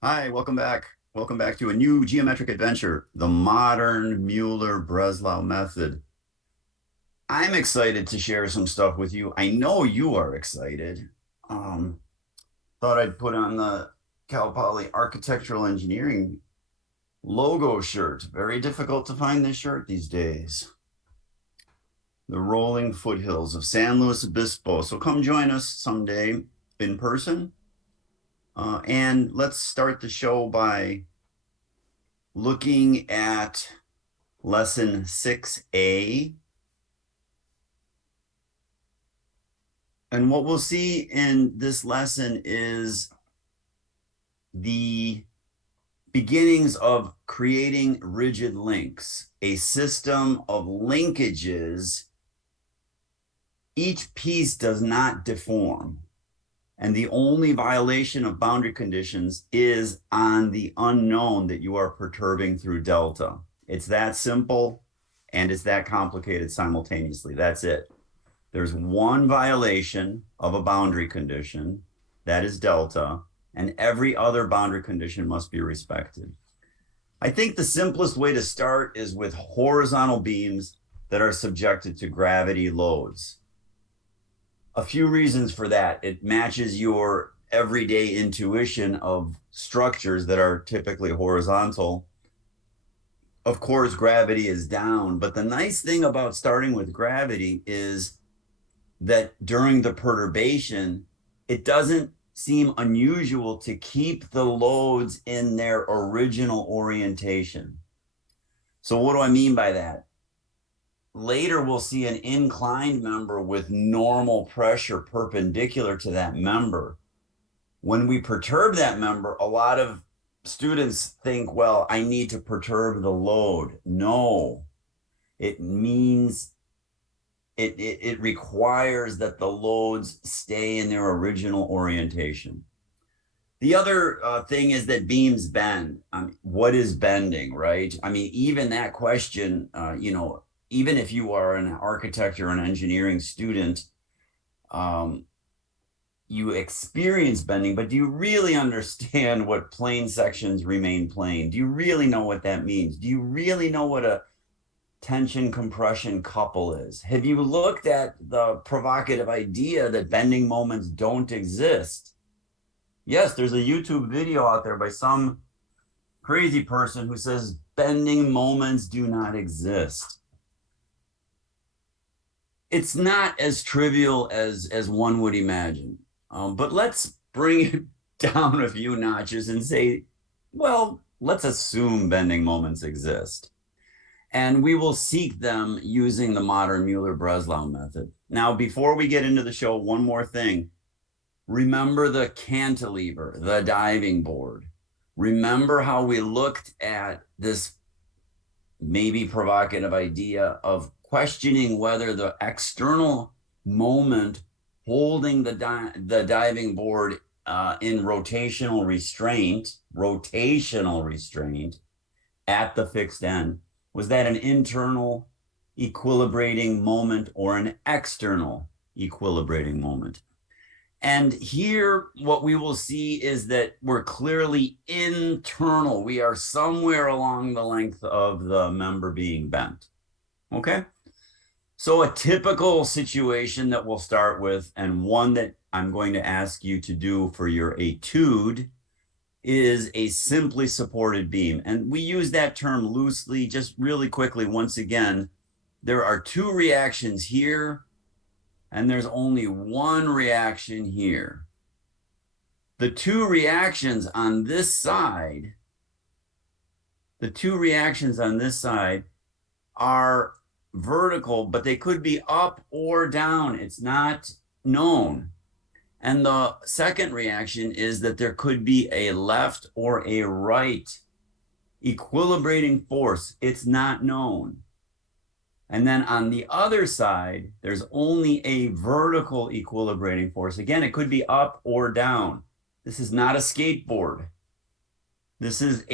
Hi, welcome back. Welcome back to a new geometric adventure, the Modern Muller Breslau Method. I'm excited to share some stuff with you. I know you are excited. Um, Thought I'd put on the Cal Poly Architectural Engineering logo shirt. Very difficult to find this shirt these days. The rolling foothills of San Luis Obispo. So come join us someday in person. And let's start the show by looking at lesson 6A. And what we'll see in this lesson is the beginnings of creating rigid links, a system of linkages. Each piece does not deform. And the only violation of boundary conditions is on the unknown that you are perturbing through delta. It's that simple and it's that complicated simultaneously. That's it. There's one violation of a boundary condition, that is delta, and every other boundary condition must be respected. I think the simplest way to start is with horizontal beams that are subjected to gravity loads. A few reasons for that. It matches your everyday intuition of structures that are typically horizontal. Of course, gravity is down, but the nice thing about starting with gravity is that during the perturbation, it doesn't seem unusual to keep the loads in their original orientation. So what do I mean by that? Later, we'll see an inclined member with normal pressure perpendicular to that member. When we perturb that member, a lot of students think, well, I need to perturb the load. No, it means it requires that the loads stay in their original orientation. The other thing is that beams bend. What is bending, right? I mean, even that question, even if you are an architect or an engineering student, you experience bending, but do you really understand what plane sections remain plane? Do you really know what that means? Do you really know what a tension compression couple is? Have you looked at the provocative idea that bending moments don't exist? Yes, there's a YouTube video out there by some crazy person who says bending moments do not exist. It's not as trivial as one would imagine. But let's bring it down a few notches and say, well, let's assume bending moments exist. And we will seek them using the modern Muller Breslau method. Now, before we get into the show, one more thing. Remember the cantilever, the diving board. Remember how we looked at this maybe provocative idea of questioning whether the external moment holding the diving board in rotational restraint at the fixed end, was that an internal equilibrating moment or an external equilibrating moment? And here, what we will see is that we're clearly internal. We are somewhere along the length of the member being bent. Okay? So a typical situation that we'll start with, and one that I'm going to ask you to do for your etude, is a simply supported beam. And we use that term loosely, just really quickly. Once again, there are two reactions here, and there's only one reaction here. The two reactions on this side, are vertical, but they could be up or down. It's not known. And the second reaction is that there could be a left or a right equilibrating force. It's not known. And then on the other side, there's only a vertical equilibrating force. Again, it could be up or down. This is not a skateboard. This is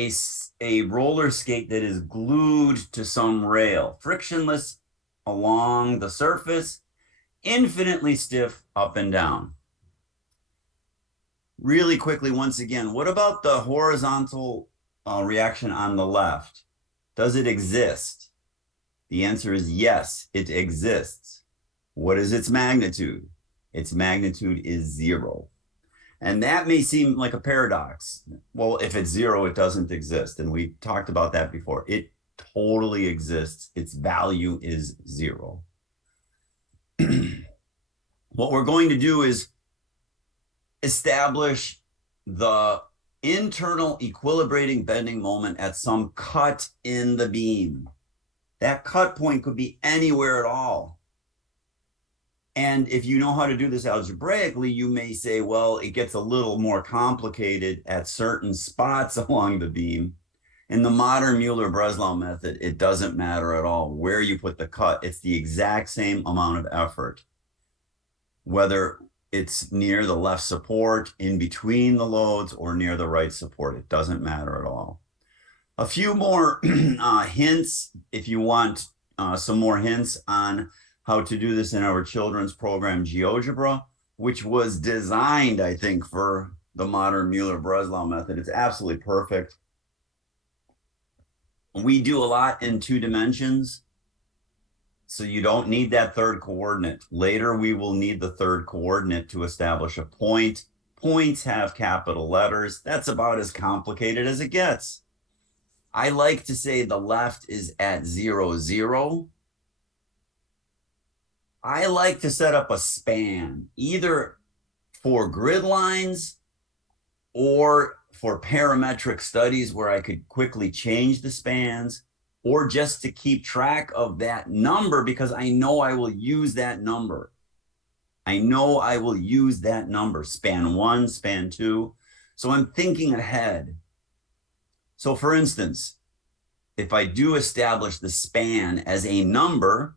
a roller skate that is glued to some rail, frictionless along the surface, infinitely stiff up and down. Really quickly, once again, what about the horizontal reaction on the left? Does it exist? The answer is yes, it exists. What is its magnitude? Its magnitude is 0. And that may seem like a paradox. Well, if it's 0, it doesn't exist. And we talked about that before. It totally exists. Its value is 0. What we're going to do is establish the internal equilibrating bending moment at some cut in the beam. That cut point could be anywhere at all. And if you know how to do this algebraically, you may say, well, it gets a little more complicated at certain spots along the beam. In the modern Muller Breslau method, it doesn't matter at all where you put the cut. It's the exact same amount of effort, whether it's near the left support, in between the loads, or near the right support. It doesn't matter at all. A few more hints, if you want some more hints on how to do this in our children's program, GeoGebra, which was designed, I think, for the modern Muller Breslau method. It's absolutely perfect. We do a lot in 2 dimensions, so you don't need that third coordinate. Later, we will need the third coordinate to establish a point. Points have capital letters. That's about as complicated as it gets. I like to say the left is at 0, 0. I like to set up a span, either for grid lines or for parametric studies where I could quickly change the spans, or just to keep track of that number because I know I will use that number. I know I will use that number, span 1, span 2. So I'm thinking ahead. So for instance, if I do establish the span as a number,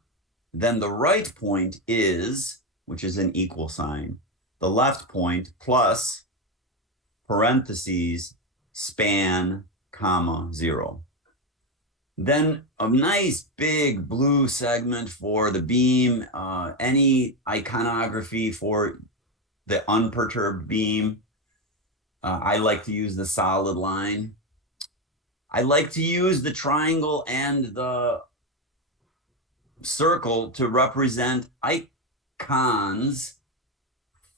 then the right point is, which is an equal sign, the left point plus parentheses, span, comma, 0. Then a nice big blue segment for the beam, any iconography for the unperturbed beam. I like to use the solid line. I like to use the triangle and the circle to represent icons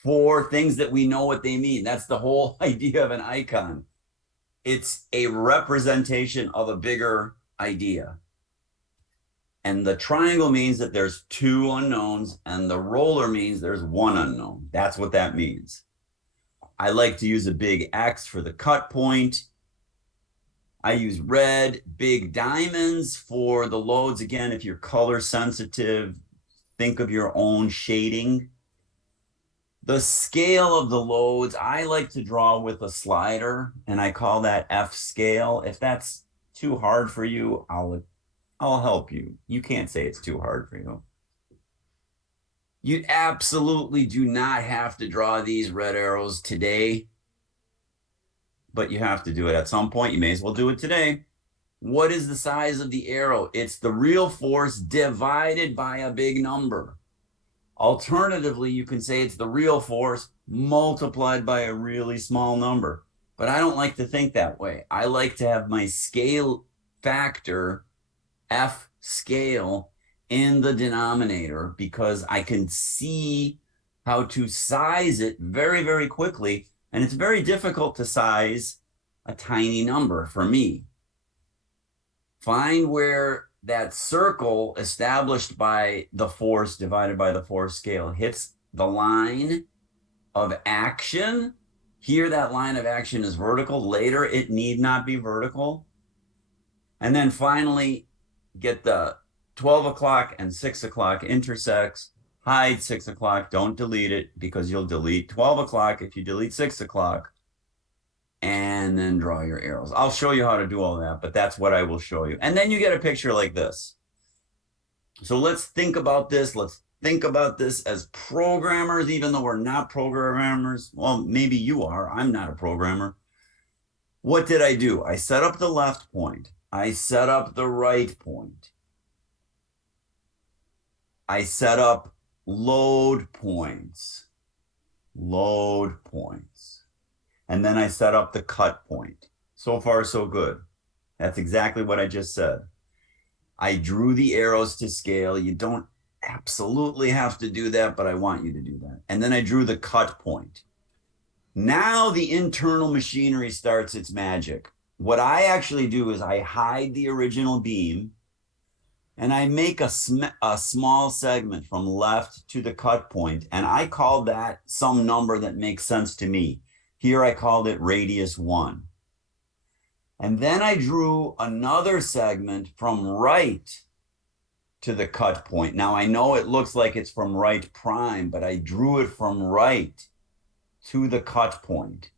for things that we know what they mean. That's the whole idea of an icon. It's a representation of a bigger idea. And the triangle means that there's 2 unknowns, and the roller means there's 1 unknown. That's what that means. I like to use a big X for the cut point. I use red big diamonds for the loads. Again, if you're color sensitive, think of your own shading. The scale of the loads, I like to draw with a slider, and I call that F scale. If that's too hard for you, I'll help you. You can't say it's too hard for you. You absolutely do not have to draw these red arrows today, but you have to do it at some point. You may as well do it today. What is the size of the arrow? It's the real force divided by a big number. Alternatively, you can say it's the real force multiplied by a really small number. But I don't like to think that way. I like to have my scale factor, F scale, in the denominator because I can see how to size it very, very quickly. And it's very difficult to size a tiny number for me. Find where that circle established by the force divided by the force scale hits the line of action. Here, that line of action is vertical. Later, it need not be vertical. And then finally, get the 12 o'clock and 6 o'clock intersects. Hide 6 o'clock. Don't delete it because you'll delete 12 o'clock if you delete 6 o'clock. And then draw your arrows. I'll show you how to do all that, but that's what I will show you. And then you get a picture like this. So let's think about this. Let's think about this as programmers, even though we're not programmers. Well, maybe you are. I'm not a programmer. What did I do? I set up the left point. I set up the right point. I set up load points. Load points. And then I set up the cut point. So far, so good. That's exactly what I just said. I drew the arrows to scale. You don't absolutely have to do that, but I want you to do that. And then I drew the cut point. Now the internal machinery starts its magic. What I actually do is I hide the original beam and I make a small segment from left to the cut point, and I call that some number that makes sense to me. Here I called it radius 1. And then I drew another segment from right to the cut point. Now I know it looks like it's from right prime, but I drew it from right to the cut point.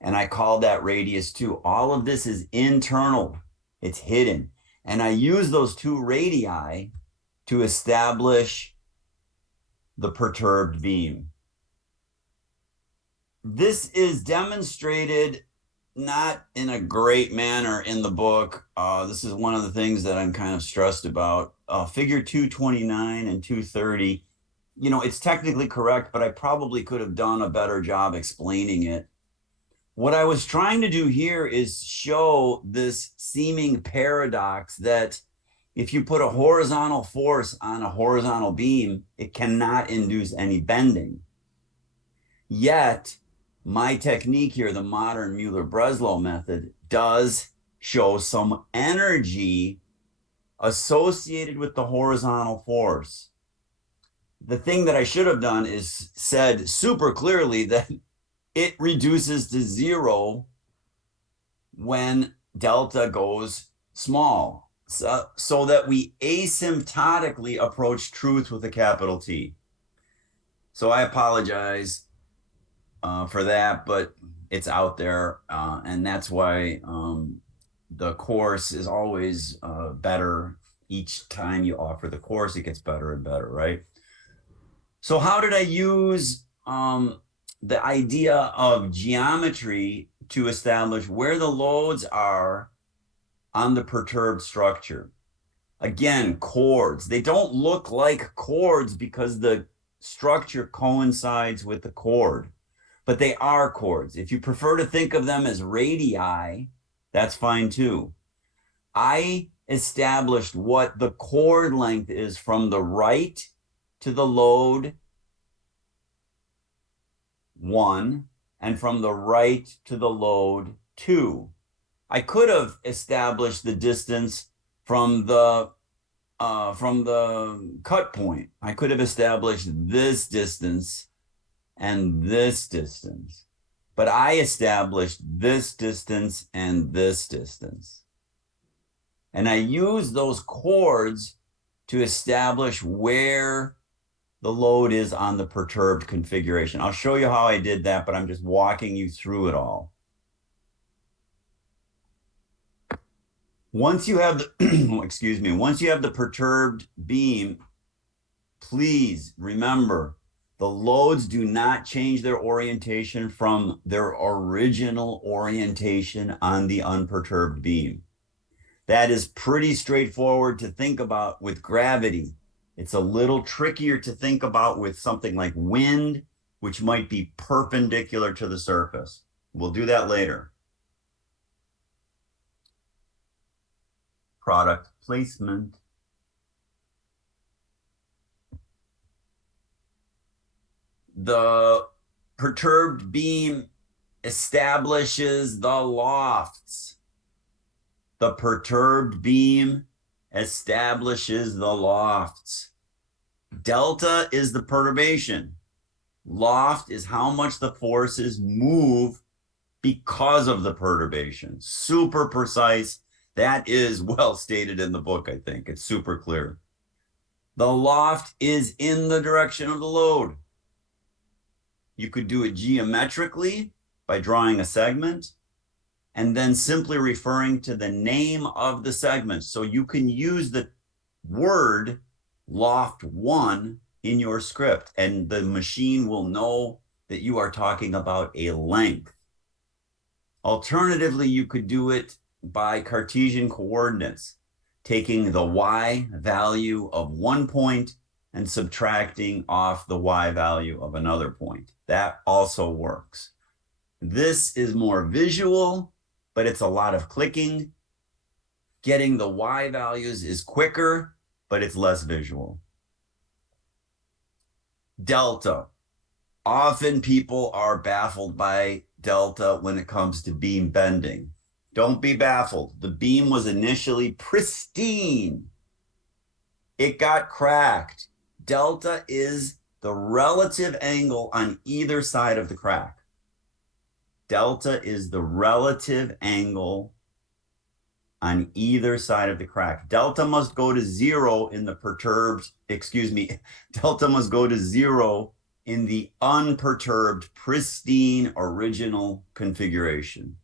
And I called that radius 2. All of this is internal. It's hidden. And I use those two radii to establish the perturbed beam. This is demonstrated not in a great manner in the book. This is one of the things that I'm kind of stressed about. Figure 229 and 230, it's technically correct, but I probably could have done a better job explaining it. What I was trying to do here is show this seeming paradox that if you put a horizontal force on a horizontal beam, it cannot induce any bending. Yet, my technique here, the modern Muller Breslau method, does show some energy associated with the horizontal force. The thing that I should have done is said super clearly that it reduces to 0 when delta goes small, so that we asymptotically approach truth with a capital T. So I apologize for that, but it's out there, and that's why the course is always better. Each time you offer the course, it gets better and better, right? So how did I use the idea of geometry to establish where the loads are on the perturbed structure? Again, chords. They don't look like chords because the structure coincides with the chord, but they are chords. If you prefer to think of them as radii, that's fine too. I established what the chord length is from the right to the load 1 and from the right to the load 2. I could have established the distance from the cut point. I could have established this distance and this distance, but I established this distance and this distance. And I use those chords to establish where the load is on the perturbed configuration. I'll show you how I did that, but I'm just walking you through it all. Once you have the, excuse me, once you have the perturbed beam, please remember the loads do not change their orientation from their original orientation on the unperturbed beam. That is pretty straightforward to think about with gravity. It's a little trickier to think about with something like wind, which might be perpendicular to the surface. We'll do that later. Product placement. The perturbed beam establishes the lofts. The perturbed beam establishes the lofts. Delta is the perturbation. Loft is how much the forces move because of the perturbation. Super precise. That is well stated in the book, I think. It's super clear. The loft is in the direction of the load. You could do it geometrically by drawing a segment and then simply referring to the name of the segment. So you can use the word loft 1 in your script, and the machine will know that you are talking about a length. Alternatively, you could do it by Cartesian coordinates, taking the y value of one point and subtracting off the y value of another point. That also works. This is more visual, but it's a lot of clicking. Getting the Y values is quicker, but it's less visual. Delta. Often people are baffled by delta when it comes to beam bending. Don't be baffled. The beam was initially pristine. It got cracked. Delta is the relative angle on either side of the crack. Delta is the relative angle on either side of the crack. Delta must go to zero in the perturbed, delta must go to zero in the unperturbed, pristine, original configuration.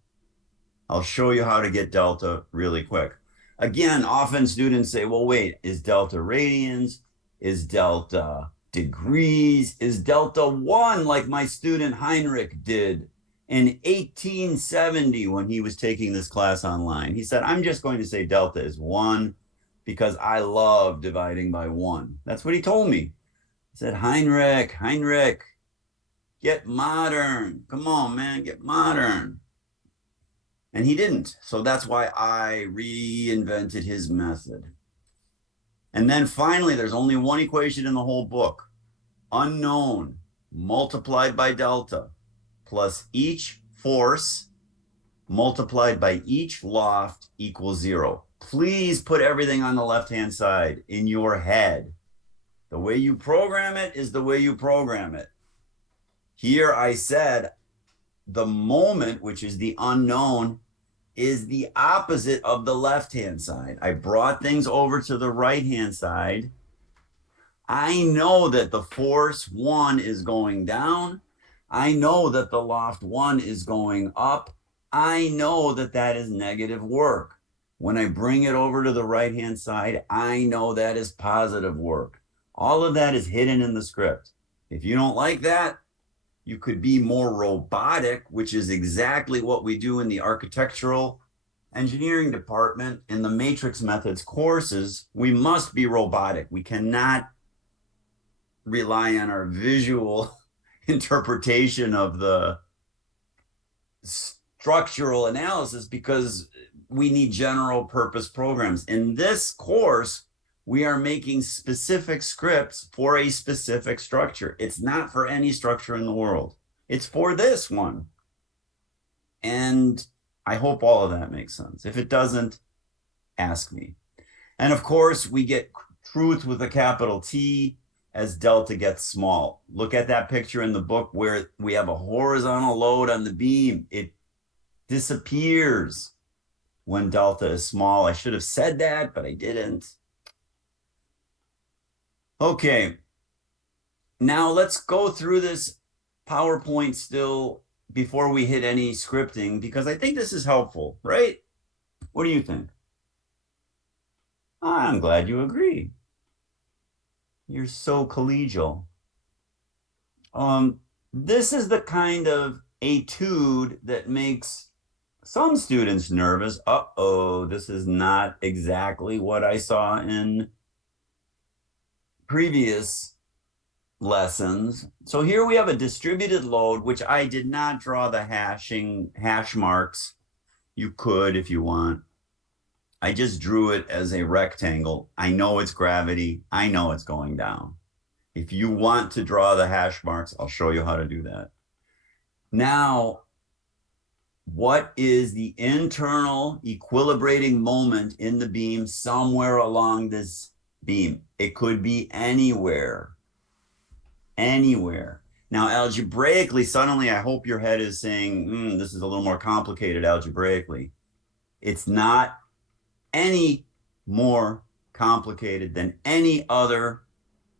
I'll show you how to get delta really quick. Again, often students say, well, wait, is delta radians? Is delta degrees? Is delta 1 like my student Heinrich did in 1870 when he was taking this class online? He said, I'm just going to say delta is 1 because I love dividing by 1. That's what he told me. He said, Heinrich, get modern. Come on, man, get modern. And he didn't. So that's why I reinvented his method. And then finally, there's only one equation in the whole book. Unknown multiplied by delta plus each force multiplied by each loft equals 0. Please put everything on the left-hand side in your head. The way you program it is the way you program it. Here I said the moment, which is the unknown, is the opposite of the left-hand side. I brought things over to the right-hand side. I know that the force 1 is going down. I know that the loft 1 is going up. I know that that is negative work. When I bring it over to the right-hand side, I know that is positive work. All of that is hidden in the script. If you don't like that, you could be more robotic, which is exactly what we do in the architectural engineering department in the matrix methods courses. We must be robotic. We cannot rely on our visual interpretation of the structural analysis because we need general purpose programs. In this course, we are making specific scripts for a specific structure. It's not for any structure in the world. It's for this one. And I hope all of that makes sense. If it doesn't, ask me. And of course, we get truth with a capital T as delta gets small. Look at that picture in the book where we have a horizontal load on the beam. It disappears when delta is small. I should have said that, but I didn't. Okay, now let's go through this PowerPoint still before we hit any scripting, because I think this is helpful, right? What do you think? I'm glad you agree. You're so collegial. This is the kind of etude that makes some students nervous. Uh-oh, this is not exactly what I saw in previous lessons. So here we have a distributed load, which I did not draw the hash marks. You could if you want. I just drew it as a rectangle. I know it's gravity. I know it's going down. If you want to draw the hash marks, I'll show you how to do that. Now, what is the internal equilibrating moment in the beam somewhere along this beam? It could be anywhere. Anywhere. Now, algebraically, suddenly I hope your head is saying, this is a little more complicated algebraically. It's not any more complicated than any other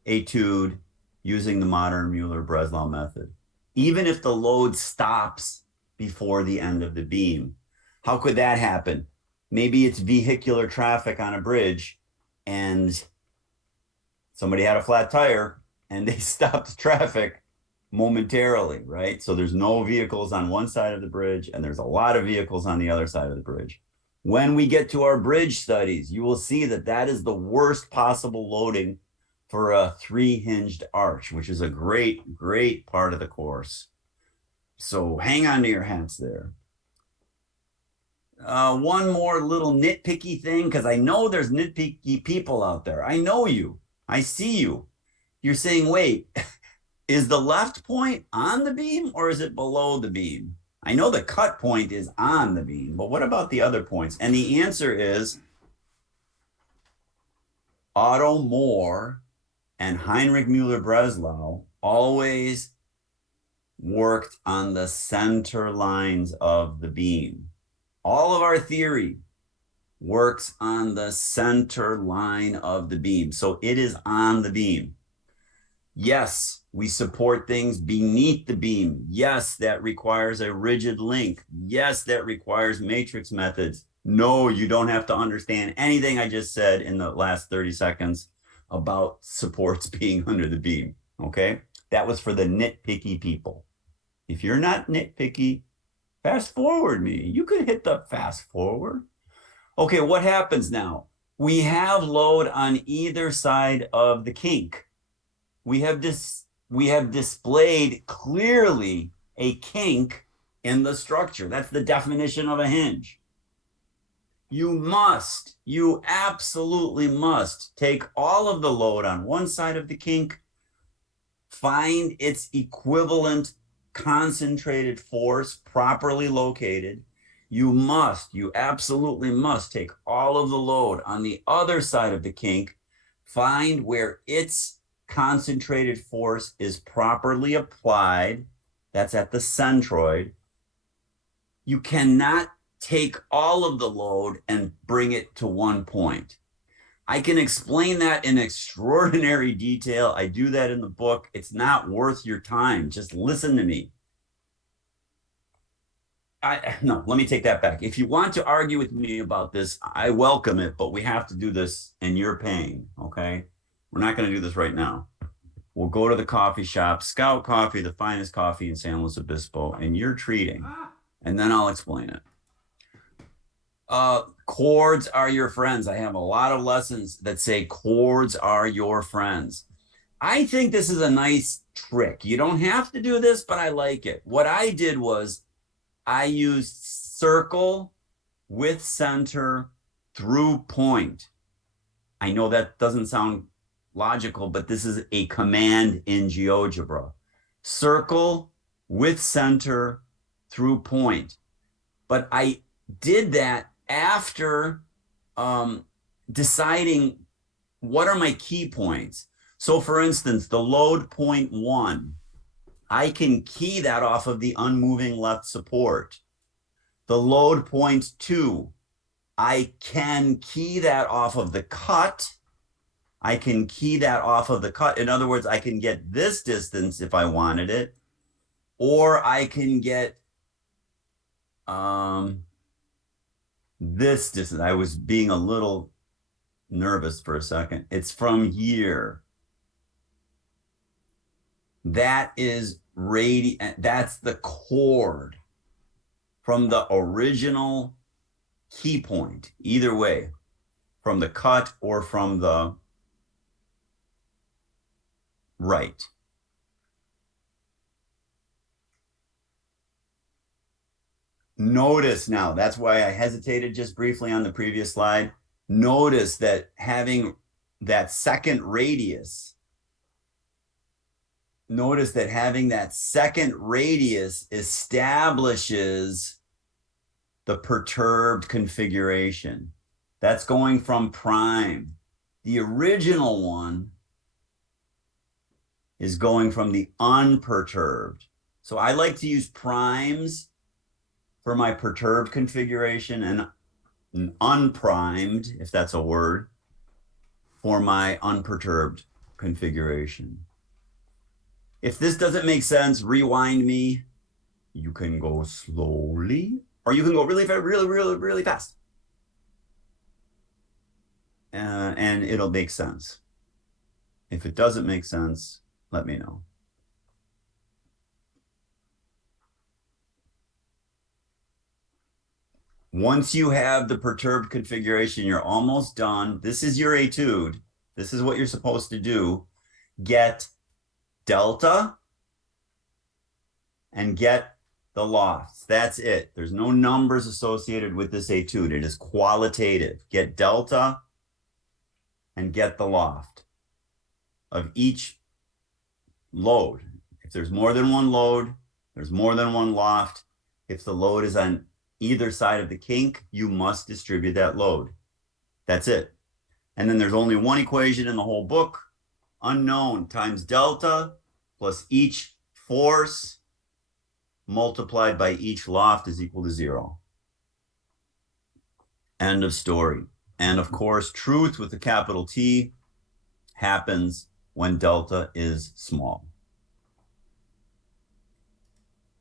etude using the modern Muller Breslau method. Even if the load stops before the end of the beam. How could that happen? Maybe it's vehicular traffic on a bridge and somebody had a flat tire and they stopped traffic momentarily, right? So there's no vehicles on one side of the bridge and there's a lot of vehicles on the other side of the bridge. When we get to our bridge studies, you will see that that is the worst possible loading for a 3-hinged arch, which is a great, great part of the course. So hang on to your hats there. One more little nitpicky thing, because I know there's nitpicky people out there. I know you. I see you. You're saying, wait, is the left point on the beam or is it below the beam? I know the cut point is on the beam, but what about the other points? And the answer is Otto Moore and Heinrich Muller Breslau always worked on the center lines of the beam. All of our theory works on the center line of the beam. So it is on the beam. Yes, we support things beneath the beam. Yes, that requires a rigid link. Yes, that requires matrix methods. No, you don't have to understand anything I just said in the last 30 seconds about supports being under the beam. Okay? That was for the nitpicky people. If you're not nitpicky, fast forward me. You could hit the fast forward. Okay, what happens now? We have load on either side of the kink. We have displayed clearly a kink in the structure. That's the definition of a hinge. You absolutely must take all of the load on one side of the kink, find its equivalent concentrated force properly located. You absolutely must take all of the load on the other side of the kink, find where its concentrated force is properly applied. That's at the centroid. You cannot take all of the load and bring it to one point. I can explain that in extraordinary detail. I do that in the book. It's not worth your time. Just listen to me. No, let me take that back. If you want to argue with me about this, I welcome it, but we have to do this and you're paying, okay? We're not going to do this right now. We'll go to the coffee shop, Scout Coffee, the finest coffee in San Luis Obispo, and you're treating, and then I'll explain it. Chords are your friends. I have a lot of lessons that say chords are your friends. I think this is a nice trick. You don't have to do this, but I like it. What I did was I used circle with center through point. I know that doesn't sound logical, but this is a command in GeoGebra. Circle with center through point. But I did that after deciding what are my key points. So for instance, the load point 1, I can key that off of the unmoving left support. The load point 2, I can key that off of the cut. I can key that off of the cut. In other words, I can get this distance if I wanted it, or I can get this distance. I was being a little nervous for a second. It's from here. That is that's the chord from the original key point, either way, from the cut or from the right. Notice now, that's why I hesitated just briefly on the previous slide. Notice that having that second radius establishes the perturbed configuration. That's going from prime. The original one is going from the unperturbed. So I like to use primes for my perturbed configuration and unprimed, if that's a word, for my unperturbed configuration. If this doesn't make sense, rewind me. You can go slowly, or you can go really fast. And it'll make sense. If it doesn't make sense, let me know. Once you have the perturbed configuration, you're almost done. This is your etude. This is what you're supposed to do. Get delta and get the lofts. That's it. There's no numbers associated with this etude. It is qualitative. Get delta and get the loft of each load. If there's more than one load, there's more than one loft. If the load is on either side of the kink, you must distribute that load. That's it. And then there's only one equation in the whole book, unknown times delta plus each force multiplied by each loft is equal to 0. End of story. And of course, truth with the capital T happens when delta is small.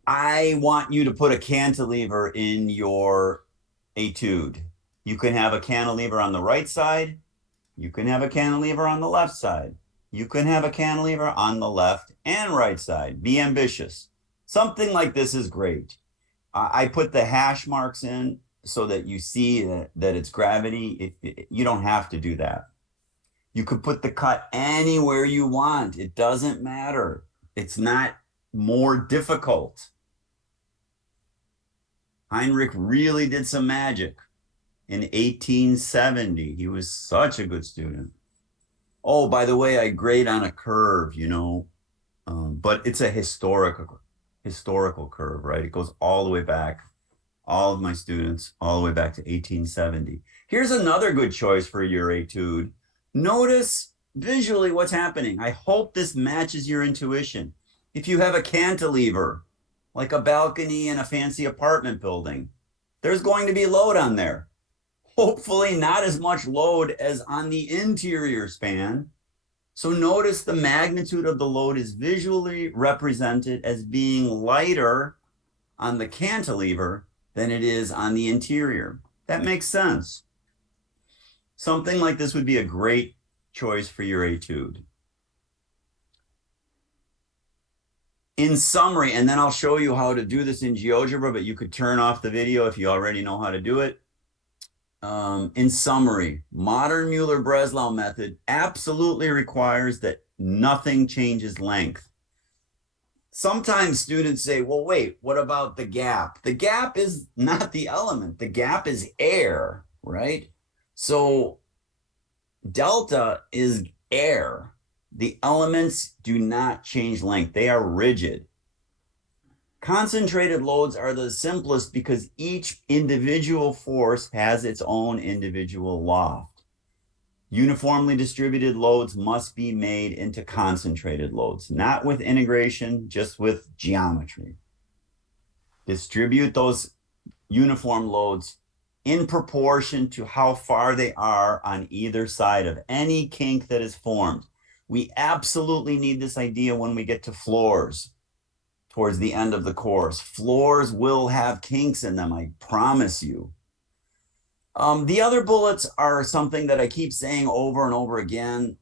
I want you to put a cantilever in your etude. You can have a cantilever on the right side. You can have a cantilever on the left side. You can have a cantilever on the left and right side. Be ambitious. Something like this is great. I put the hash marks in so that you see that it's gravity. You don't have to do that. You could put the cut anywhere you want. It doesn't matter. It's not more difficult. Heinrich really did some magic in 1870. He was such a good student. Oh, by the way, I grade on a curve, you know, but it's a historical curve, right? It goes all the way back, all of my students, all the way back to 1870. Here's another good choice for your etude. Notice visually what's happening. I hope this matches your intuition. If you have a cantilever, like a balcony in a fancy apartment building, there's going to be load on there. Hopefully not as much load as on the interior span. So notice the magnitude of the load is visually represented as being lighter on the cantilever than it is on the interior. That makes sense. Something like this would be a great choice for your etude. In summary, and then I'll show you how to do this in GeoGebra, but you could turn off the video if you already know how to do it. In summary, Modern Muller Breslau Method absolutely requires that nothing changes length. Sometimes students say, well, wait, what about the gap? The gap is not the element. The gap is air, right? So delta is air. The elements do not change length. They are rigid. Concentrated loads are the simplest because each individual force has its own individual loft. Uniformly distributed loads must be made into concentrated loads, not with integration, just with geometry. Distribute those uniform loads in proportion to how far they are on either side of any kink that is formed. We absolutely need this idea when we get to floors towards the end of the course. Floors will have kinks in them, I promise you. The other bullets are something that I keep saying over and over again,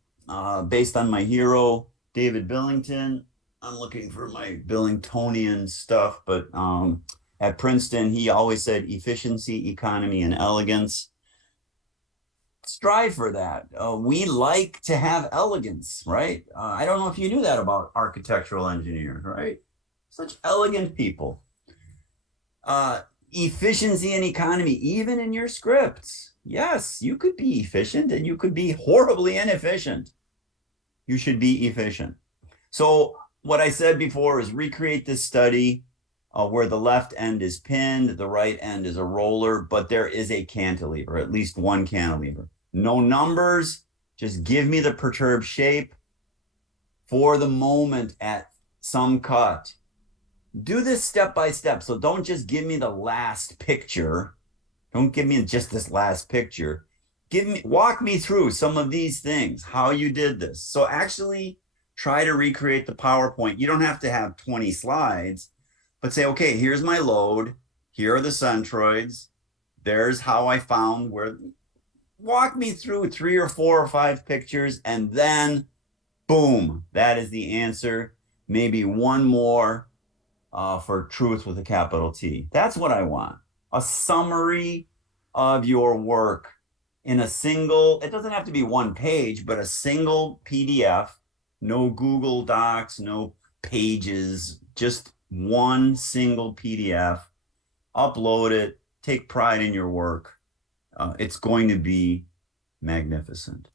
based on my hero, David Billington. I'm looking for my Billingtonian stuff, but at Princeton, he always said efficiency, economy, and elegance. Strive for that. We like to have elegance, right? I don't know if you knew that about architectural engineers, right? Such elegant people. Efficiency and economy, even in your scripts. Yes, you could be efficient and you could be horribly inefficient. You should be efficient. So what I said before is recreate this study where the left end is pinned, the right end is a roller, but there is a cantilever, at least one cantilever. No numbers, just give me the perturbed shape for the moment at some cut. Do this step by step. So don't just give me the last picture. Don't give me just this last picture. Walk me through some of these things, how you did this. So actually try to recreate the PowerPoint. You don't have to have 20 slides, but say, okay, here's my load. Here are the centroids. There's how I found where. Walk me through 3 or 4 or 5 pictures, and then boom, that is the answer. Maybe one more for truth with a capital T. That's what I want. A summary of your work in a single, it doesn't have to be one page, but a single PDF, no Google Docs, no pages, just one single PDF, upload it, take pride in your work. It's going to be magnificent.